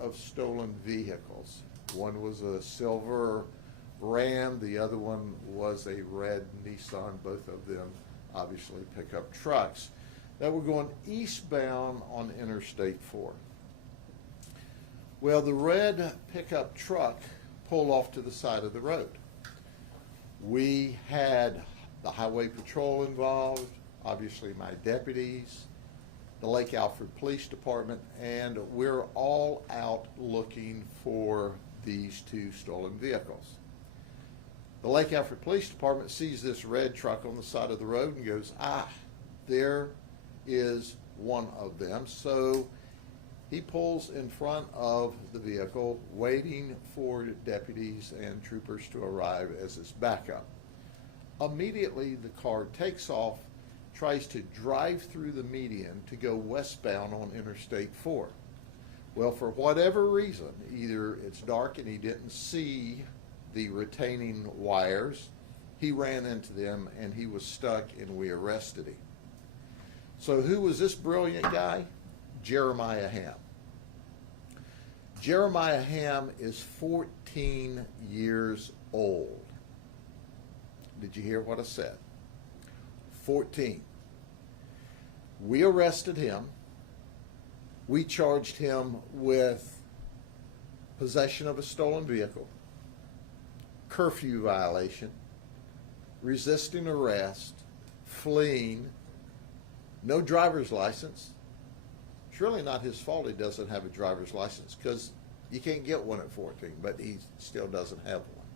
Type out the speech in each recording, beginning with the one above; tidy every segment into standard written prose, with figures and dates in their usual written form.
of stolen vehicles. One was a silver Ram, the other one was a red Nissan, both of them obviously pickup trucks that were going eastbound on Interstate 4. Well, the red pickup truck pulled off to the side of the road. We had the highway patrol involved, obviously my deputies, the Lake Alfred Police Department, and we're all out looking for these two stolen vehicles. The Lake Alfred Police Department sees this red truck on the side of the road and goes, there is one of them. So he pulls in front of the vehicle, waiting for deputies and troopers to arrive as his backup. Immediately, the car takes off, tries to drive through the median to go westbound on Interstate 4. Well, for whatever reason, either it's dark and he didn't see the retaining wires, he ran into them and he was stuck and we arrested him. So who was this brilliant guy? Jeremiah Ham. Jeremiah Ham is 14 years old. Did you hear what I said? 14. We arrested him. We charged him with possession of a stolen vehicle, curfew violation, resisting arrest, fleeing, no driver's license. It's really not his fault he doesn't have a driver's license, because you can't get one at 14, but he still doesn't have one.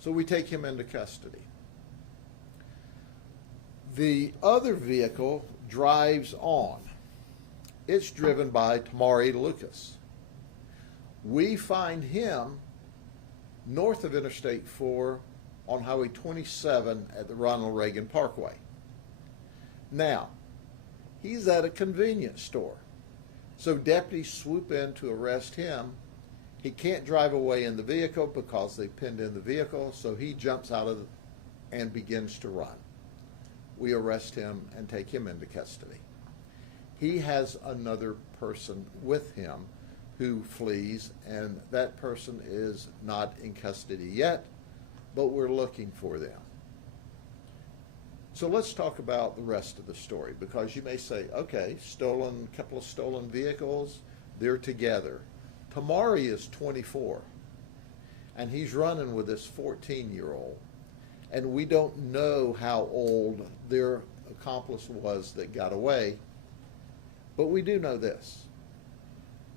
So we take him into custody. The other vehicle drives on. It's driven by Tamari Lucas. We find him north of Interstate 4 on Highway 27 at the Ronald Reagan Parkway. Now, he's at a convenience store. So deputies swoop in to arrest him. He can't drive away in the vehicle because they pinned in the vehicle, so he jumps out of and begins to run. We arrest him and take him into custody. He has another person with him who flees, and that person is not in custody yet, but we're looking for them. So let's talk about the rest of the story, because you may say, okay, couple of stolen vehicles, they're together. Tamari is 24, and he's running with this 14-year-old, and we don't know how old their accomplice was that got away, but we do know this.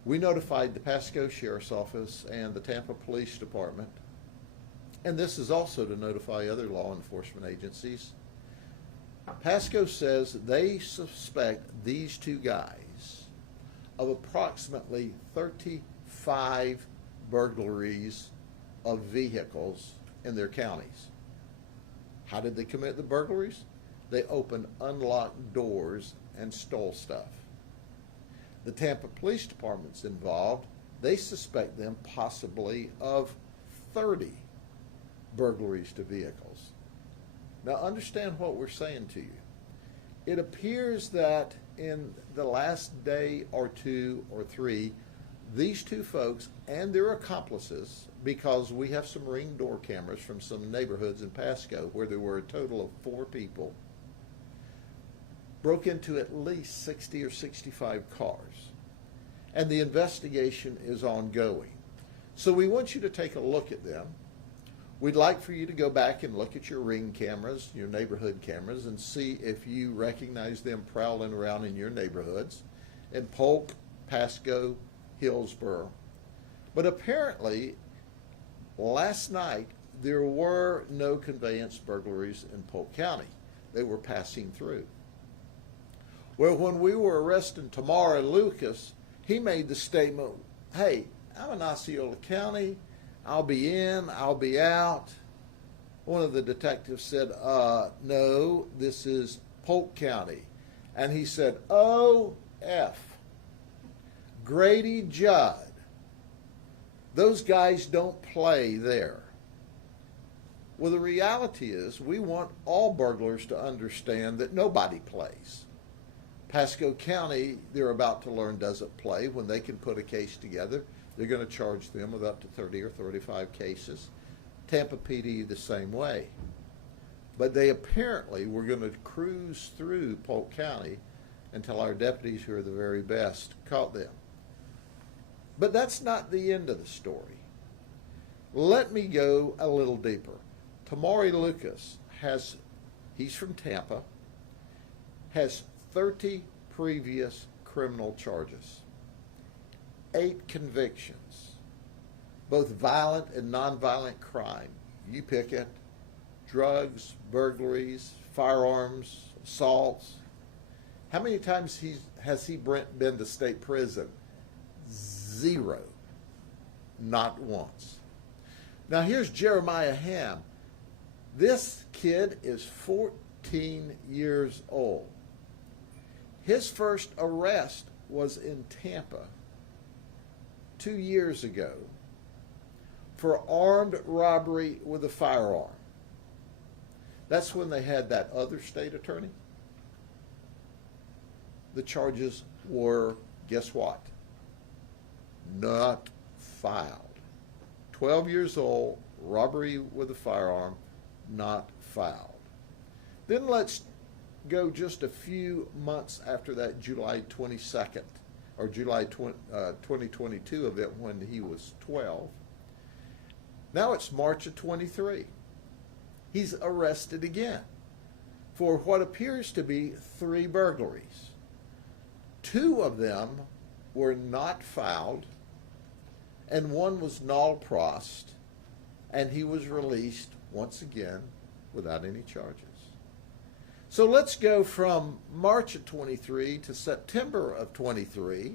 We notified the Pasco Sheriff's Office and the Tampa Police Department, and this is also to notify other law enforcement agencies. Pasco says they suspect these two guys of approximately 35 burglaries of vehicles in their counties. How did they commit the burglaries? They opened unlocked doors and stole stuff. The Tampa Police Department's involved. They suspect them possibly of 30 burglaries to vehicles. Now understand what we're saying to you. It appears that in the last day or two or three, these two folks and their accomplices, because we have some ring door cameras from some neighborhoods in Pasco where there were a total of 4 people, broke into at least 60 or 65 cars. And the investigation is ongoing. So we want you to take a look at them. We'd like for you to go back and look at your ring cameras, your neighborhood cameras, and see if you recognize them prowling around in your neighborhoods in Polk, Pasco, Hillsborough. But apparently, last night, there were no conveyance burglaries in Polk County. They were passing through. Well, when we were arresting Tamara Lucas, he made the statement, hey, I'm in Osceola County. I'll be in, I'll be out. One of the detectives said, no, this is Polk County. And he said, O.F. Grady Judd. Those guys don't play there. Well, the reality is we want all burglars to understand that nobody plays. Pasco County, they're about to learn doesn't play. When they can put a case together, they're going to charge them with up to 30 or 35 cases. Tampa PD the same way. But they apparently were going to cruise through Polk County until our deputies, who are the very best, caught them. But that's not the end of the story. Let me go a little deeper. Tamari Lucas he's from Tampa, has 30 previous criminal charges, 8 convictions, both violent and nonviolent crime. You pick it. Drugs, burglaries, firearms, assaults. How many times has he been to state prison? 0. Not once. Now here's Jeremiah Ham. This kid is 14 years old. His first arrest was in Tampa 2 years ago for armed robbery with a firearm. That's when they had that other state attorney. The charges were, guess what? Not filed. 12 years old, robbery with a firearm, not filed. Then let's go just a few months after that July 22nd, or July 2022 event when he was 12. Now it's March of 23. He's arrested again for what appears to be 3 burglaries. 2 of them were not filed, and 1 was null prost, and he was released once again without any charges. So let's go from March of 23 to September of 23,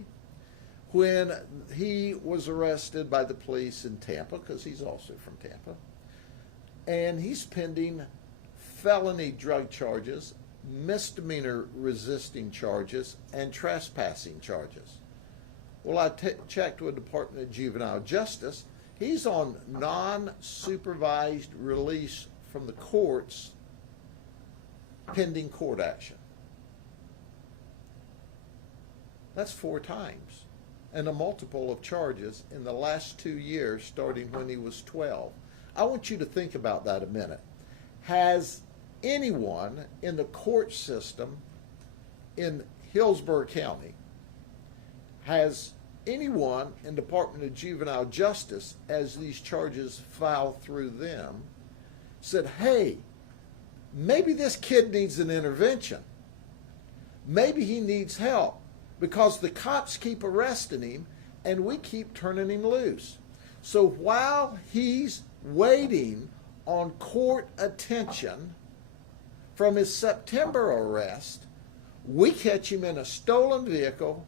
when he was arrested by the police in Tampa, because he's also from Tampa. And he's pending felony drug charges, misdemeanor resisting charges, and trespassing charges. Well, I checked with the Department of Juvenile Justice. He's on non-supervised release from the courts pending court action. That's 4 times, and a multiple of charges in the last 2 years, starting when he was 12. I want you to think about that a minute. Has anyone in the court system in Hillsborough County, has anyone in Department of Juvenile Justice, as these charges file through them, said, hey, maybe this kid needs an intervention. Maybe he needs help because the cops keep arresting him and we keep turning him loose. So while he's waiting on court attention from his September arrest, we catch him in a stolen vehicle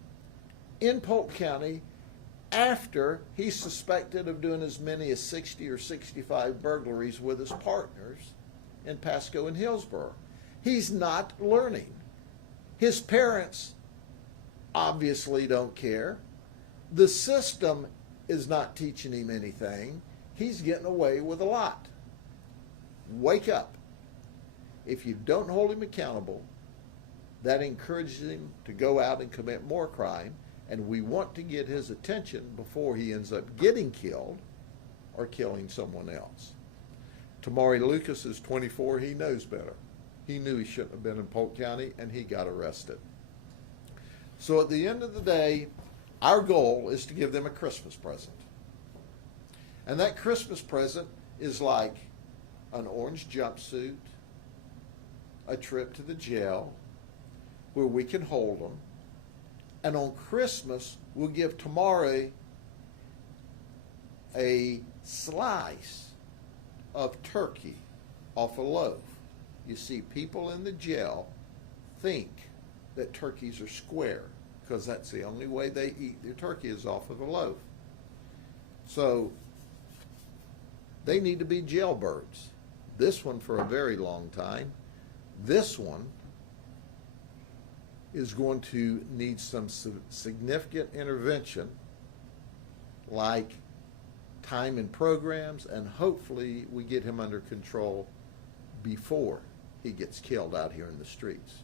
in Polk County after he's suspected of doing as many as 60 or 65 burglaries with his partners in Pasco and Hillsborough. He's not learning. His parents obviously don't care. The system is not teaching him anything. He's getting away with a lot. Wake up. If you don't hold him accountable, that encourages him to go out and commit more crime, and we want to get his attention before he ends up getting killed or killing someone else. Tamari Lucas is 24. He knows better. He knew he shouldn't have been in Polk County, and he got arrested. So at the end of the day, our goal is to give them a Christmas present. And that Christmas present is like an orange jumpsuit, a trip to the jail where we can hold them, and on Christmas we'll give Tamari a slice of turkey off a loaf. You see, people in the jail think that turkeys are square because that's the only way they eat their turkey is off of a loaf. So they need to be jailbirds. This one for a very long time. This one is going to need some significant intervention, like time in programs, and hopefully we get him under control before he gets killed out here in the streets.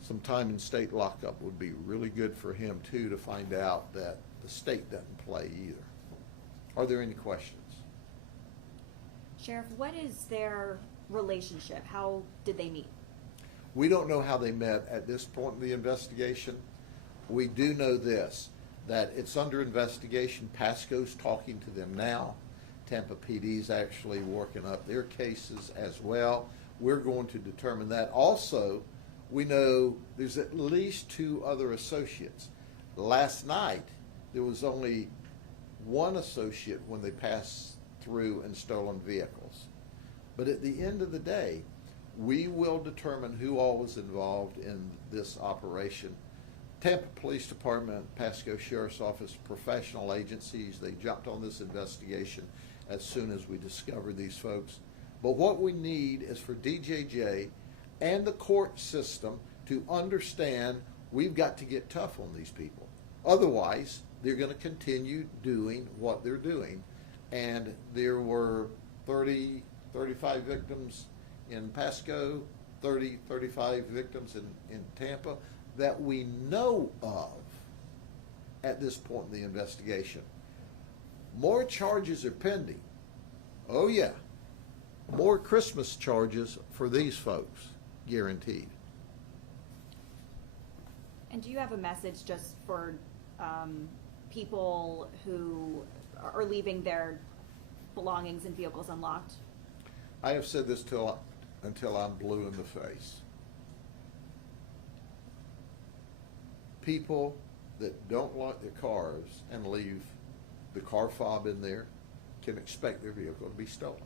some time in state lockup would be really good for him too, to find out that the state doesn't play either. Are there any questions? Sheriff, what is their relationship? How did they meet? We don't know how they met at this point in the investigation. We do know this, that it's under investigation. Pasco's talking to them now. Tampa PD's actually working up their cases as well. We're going to determine that. Also, we know there's at least 2 other associates. Last night, there was only one associate when they passed through and stolen vehicles. But at the end of the day, we will determine who all was involved in this operation. Tampa Police Department, Pasco Sheriff's Office, professional agencies, they jumped on this investigation as soon as we discovered these folks. But what we need is for DJJ and the court system to understand we've got to get tough on these people. Otherwise, they're going to continue doing what they're doing. And there were 30, 35 victims in Pasco, 30, 35 victims in Tampa that we know of at this point in the investigation. More charges are pending. Oh yeah, more Christmas charges for these folks, guaranteed. And do you have a message just for people who are leaving their belongings and vehicles unlocked? I have said this until I'm blue in the face. People that don't lock their cars and leave the car fob in there can expect their vehicle to be stolen.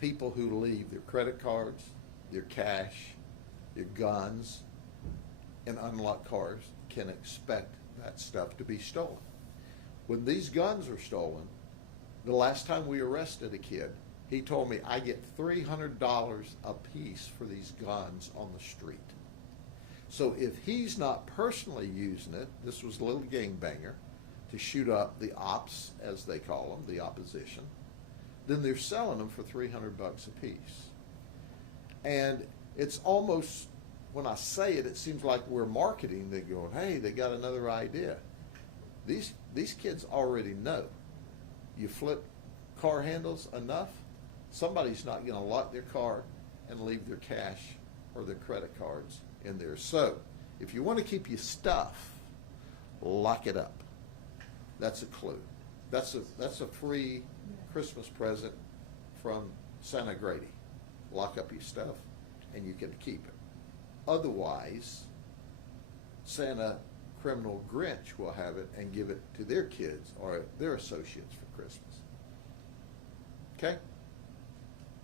People who leave their credit cards, their cash, their guns, and unlocked cars can expect that stuff to be stolen. When these guns are stolen, the last time we arrested a kid, he told me, I get $300 a piece for these guns on the street. So if he's not personally using it, this was a little gangbanger, to shoot up the ops, as they call them, the opposition, then they're selling them for $300 a piece. And it's almost, when I say it, it seems like we're marketing. They're going, hey, they got another idea. These kids already know. You flip car handles enough, somebody's not going to lock their car and leave their cash or their credit cards in there. So if you want to keep your stuff, lock it up. That's a clue. That's a free Christmas present from Santa Grady. Lock up your stuff and you can keep it. Otherwise, Santa criminal Grinch will have it and give it to their kids or their associates for Christmas. Okay?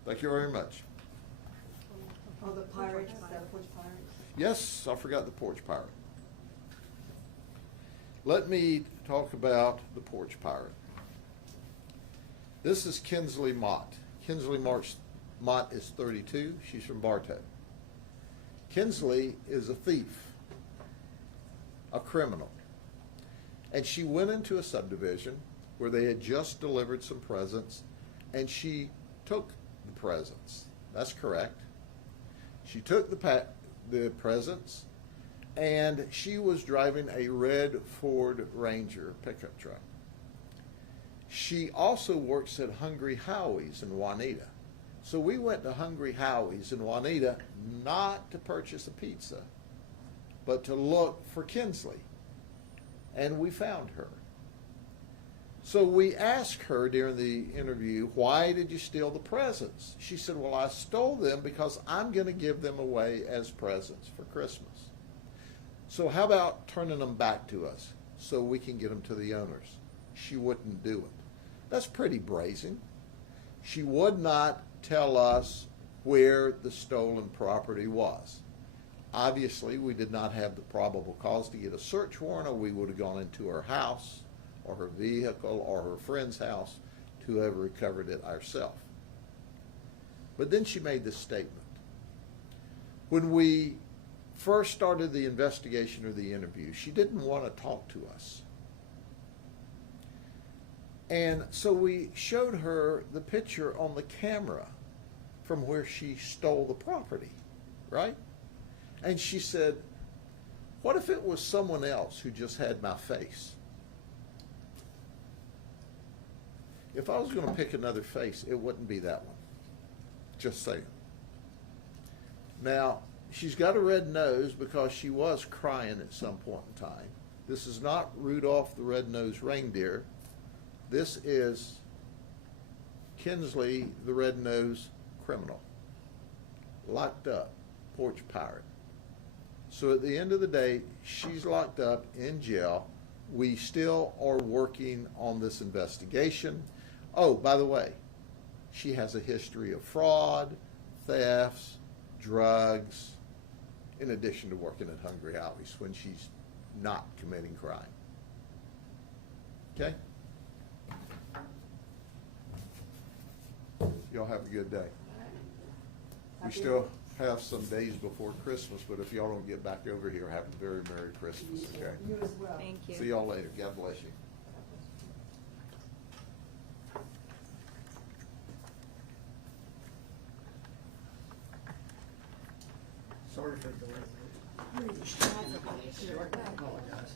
Thank you very much. Oh, the pirates, the Porch Pirates. Yes, I forgot the Porch Pirate. Let me talk about the Porch Pirate. This is Kinsley Mott. Kinsley Mott is 32. She's from Bartow. Kinsley is a thief, a criminal. And she went into a subdivision where they had just delivered some presents, and she took the presents. That's correct. She took the presents, and she was driving a red Ford Ranger pickup truck. She also works at Hungry Howie's in Juanita. So we went to Hungry Howie's in Juanita not to purchase a pizza, but to look for Kinsley. And we found her. So we asked her during the interview, why did you steal the presents? She said, well, I stole them because I'm going to give them away as presents for Christmas. So how about turning them back to us so we can get them to the owners? She wouldn't do it. That's pretty brazen. She would not tell us where the stolen property was. Obviously, we did not have the probable cause to get a search warrant, or we would have gone into her house or her vehicle or her friend's house to have recovered it ourselves. But then she made this statement. When we first started the investigation or the interview, she didn't want to talk to us. And so we showed her the picture on the camera from where she stole the property, right? And she said, what if it was someone else who just had my face? If I was going to pick another face, it wouldn't be that one. Just saying. Now, she's got a red nose because she was crying at some point in time. This is not Rudolph the Red-Nosed Reindeer. This is Kinsley the Red-Nosed Criminal. Locked up, porch pirate. So at the end of the day, she's locked up in jail. We still are working on this investigation. Oh, by the way, she has a history of fraud, thefts, drugs, in addition to working at Hungry Howie's when she's not committing crime. Okay? Y'all have a good day. We still have some days before Christmas, but if y'all don't get back over here, have a very Merry Christmas, okay? You as well. Thank you. See y'all later. God bless you. Sorry for the delay. I apologize.